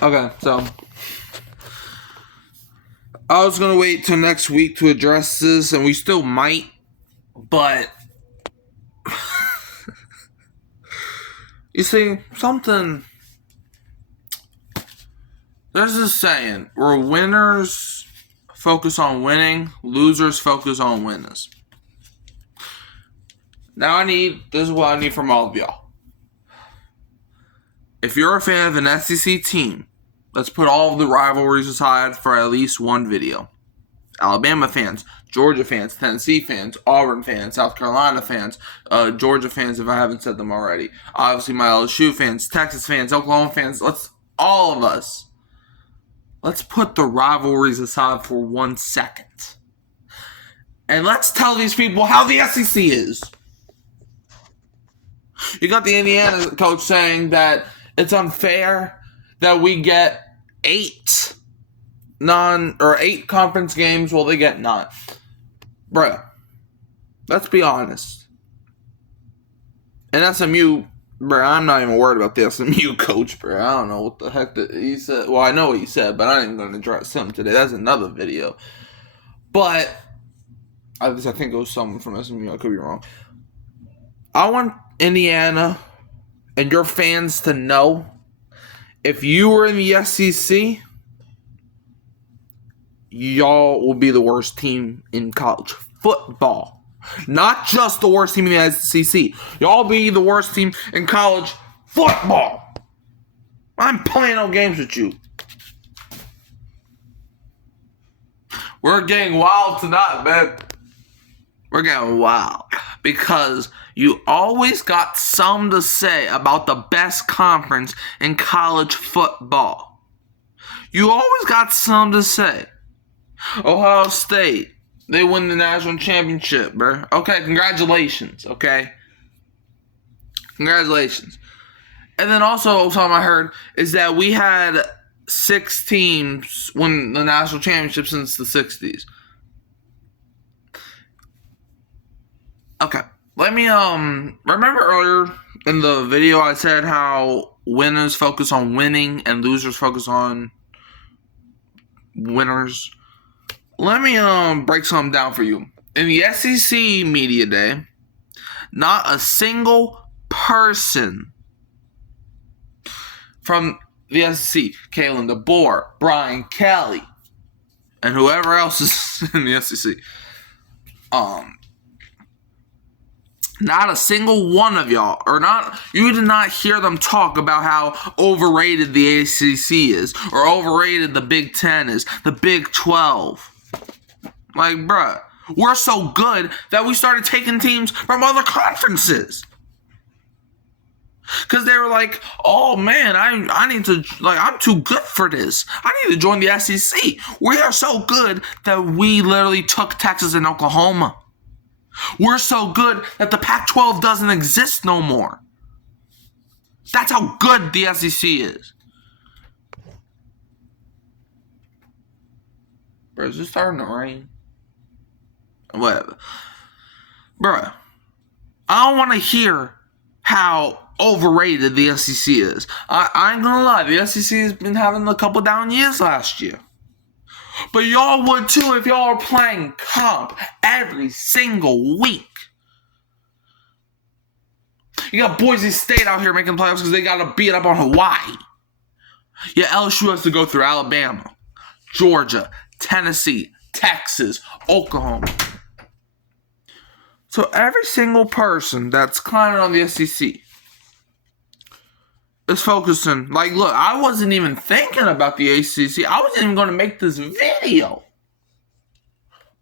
Okay, so I was gonna wait till next week to address this, and we still might, but you see, there's this saying where winners focus on winning, losers focus on winners. Now this is what I need from all of y'all. If you're a fan of an SEC team, let's put all of the rivalries aside for at least one video. Alabama fans, Georgia fans, Tennessee fans, Auburn fans, South Carolina fans, Georgia fans if I haven't said them already. Obviously my LSU fans, Texas fans, Oklahoma fans, all of us, let's put the rivalries aside for 1 second. And let's tell these people how the SEC is. You got the Indiana coach saying that it's unfair that we get 8 conference games while they get 9. Bruh, let's be honest. And SMU, bruh, I'm not even worried about the SMU coach, bruh. I don't know what the heck that he said. Well, I know what he said, but I ain't even going to address him today. That's another video. But, I think it was someone from SMU. I could be wrong. I want Indiana and your fans to know, if you were in the SEC, y'all will be the worst team in college football. Not just the worst team in the SEC. Y'all be the worst team in college football. I'm playing no games with you. We're getting wild tonight, man. We're getting wild. Because you always got something to say about the best conference in college football. You always got something to say. Ohio State, they win the national championship, bro. Okay, congratulations, okay? Congratulations. And then also, something I heard is that we had 6 teams win the national championship since the 60s. Okay, let me, remember earlier in the video I said how winners focus on winning and losers focus on winners? Let me, break something down for you. In the SEC Media Day, not a single person from the SEC, Kalen DeBoer, Brian Kelly, and whoever else is in the SEC, not a single one of y'all, you did not hear them talk about how overrated the ACC is, or overrated the Big Ten is, the Big 12. Like, bruh, we're so good that we started taking teams from other conferences. Because they were like, oh man, I need to, I'm too good for this. I need to join the SEC. We are so good that we literally took Texas and Oklahoma. We're so good that the Pac-12 doesn't exist no more. That's how good the SEC is. Bro, is it starting to rain? Whatever. Bruh, I don't want to hear how overrated the SEC is. I ain't gonna lie, the SEC has been having a couple down years last year. But y'all would too if y'all are playing comp every single week. You got Boise State out here making playoffs because they got to beat up on Hawaii. Yeah, LSU has to go through Alabama, Georgia, Tennessee, Texas, Oklahoma. So every single person that's climbing on the SEC is focusing. Like, look, I wasn't even thinking about the ACC. I wasn't even going to make this video.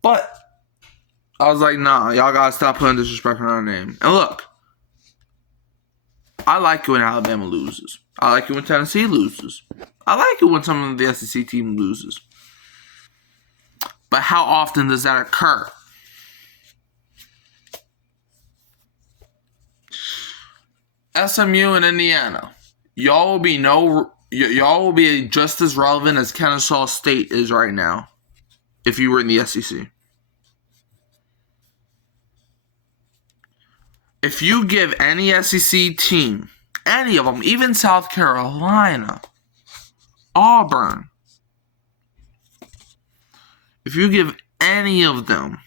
But I was like, nah, y'all got to stop putting disrespect on our name. And look, I like it when Alabama loses. I like it when Tennessee loses. I like it when some of the SEC team loses. But how often does that occur? SMU and Indiana, y'all will be just as relevant as Kennesaw State is right now if you were in the SEC. If you give any SEC team, any of them, even South Carolina, Auburn, if you give any of them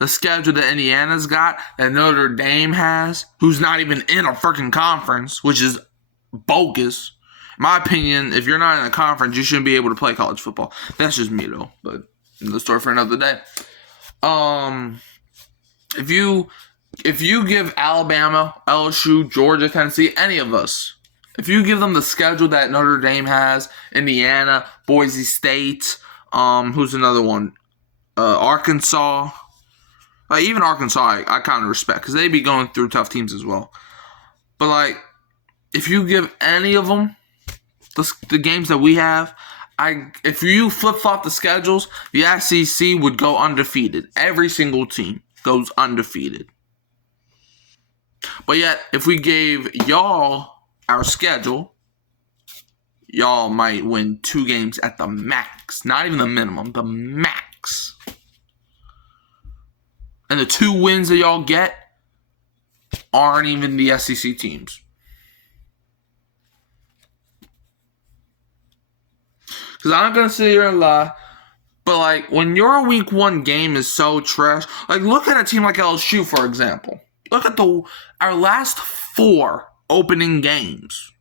the schedule that Indiana's got, that Notre Dame has, who's not even in a freaking conference, which is bogus. In my opinion, if you're not in a conference, you shouldn't be able to play college football. That's just me, though. But the story for another day. If you give Alabama, LSU, Georgia, Tennessee, any of us, if you give them the schedule that Notre Dame has, Indiana, Boise State, who's another one? Arkansas. Like, even Arkansas, I kind of respect, because they be going through tough teams as well. But, like, if you give any of them the games that we have, if you flip-flop the schedules, the SEC would go undefeated. Every single team goes undefeated. But yet, if we gave y'all our schedule, y'all might win 2 games at the max. Not even the minimum, the max. And the 2 wins that y'all get aren't even the SEC teams. Because I'm not going to sit here and lie, but like, when your week 1 game is so trash, like, look at a team like LSU, for example. Look at our last 4 opening games.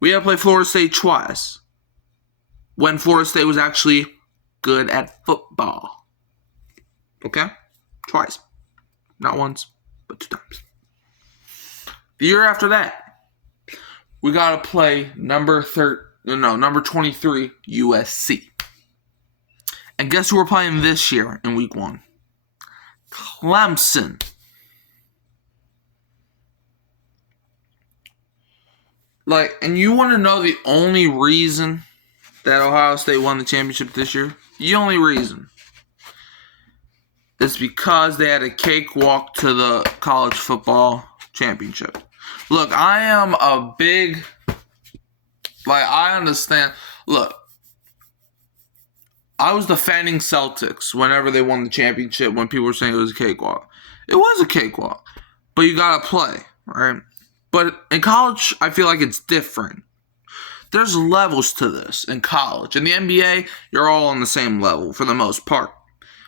We had to play Florida State twice, when Florida State was actually good at football. Okay? Twice. Not once, but 2 times. The year after that, we got to play number 23, USC. And guess who we're playing this year in week 1? Clemson. Like, and you want to know the only reason that Ohio State won the championship this year? The only reason is because they had a cakewalk to the college football championship. Look, I am a big, I understand. Look, I was defending Celtics whenever they won the championship when people were saying it was a cakewalk. It was a cakewalk, but you gotta play, right? But in college, I feel like it's different. There's levels to this in college. In the NBA, you're all on the same level for the most part.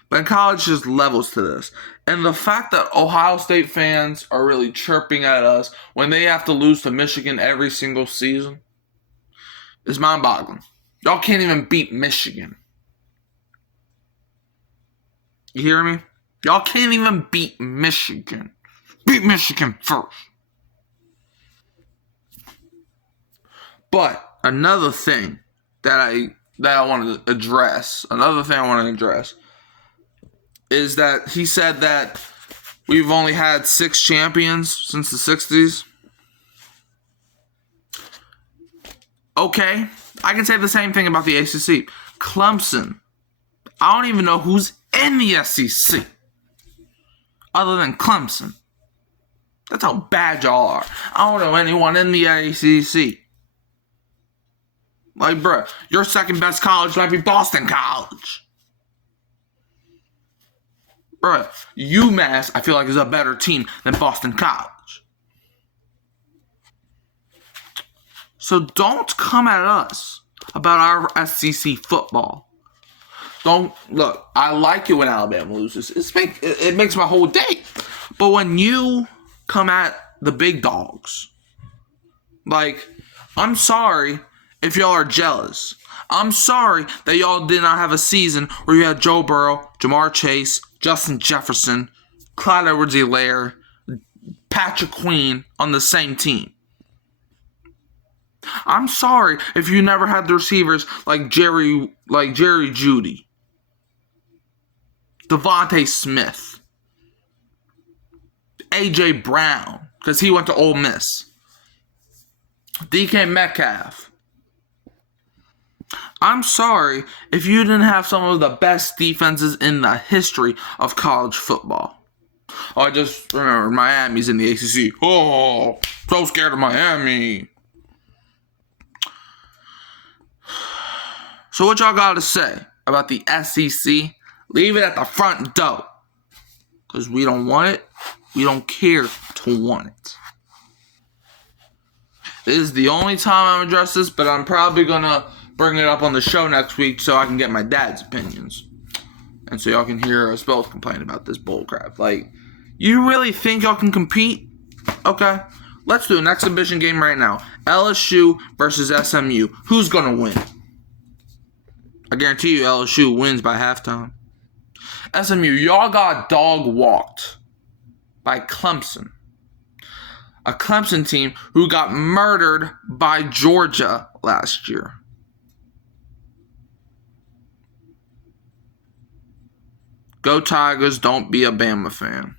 But in college, there's levels to this. And the fact that Ohio State fans are really chirping at us when they have to lose to Michigan every single season is mind-boggling. Y'all can't even beat Michigan. You hear me? Y'all can't even beat Michigan. Beat Michigan first. But another thing that I want to address, is that he said that we've only had 6 champions since the 60s. Okay, I can say the same thing about the ACC. Clemson, I don't even know who's in the SEC other than Clemson. That's how bad y'all are. I don't know anyone in the ACC. Like, bruh, your second best college might be Boston College. Bruh, UMass, I feel like, is a better team than Boston College. So don't come at us about our SEC football. Look, I like it when Alabama loses. It makes my whole day. But when you come at the big dogs, like, I'm sorry if y'all are jealous. I'm sorry that y'all did not have a season where you had Joe Burrow, Jamar Chase, Justin Jefferson, Clyde Edwards-Helaire, Patrick Queen on the same team. I'm sorry if you never had the receivers like Jerry Jeudy, Devontae Smith, A.J. Brown, because he went to Ole Miss, DK Metcalf. I'm sorry if you didn't have some of the best defenses in the history of college football. Oh, I just remember Miami's in the ACC. Oh, so scared of Miami. So what y'all got to say about the SEC? Leave it at the front door. Because we don't want it. We don't care to want it. This is the only time I'm address this, but I'm probably gonna bring it up on the show next week so I can get my dad's opinions. And so y'all can hear us both complain about this bullcrap. Like, you really think y'all can compete? Okay. Let's do an exhibition game right now. LSU versus SMU. Who's gonna win? I guarantee you LSU wins by halftime. SMU, y'all got dog walked by Clemson. A Clemson team who got murdered by Georgia last year. Go Tigers, don't be a Bama fan.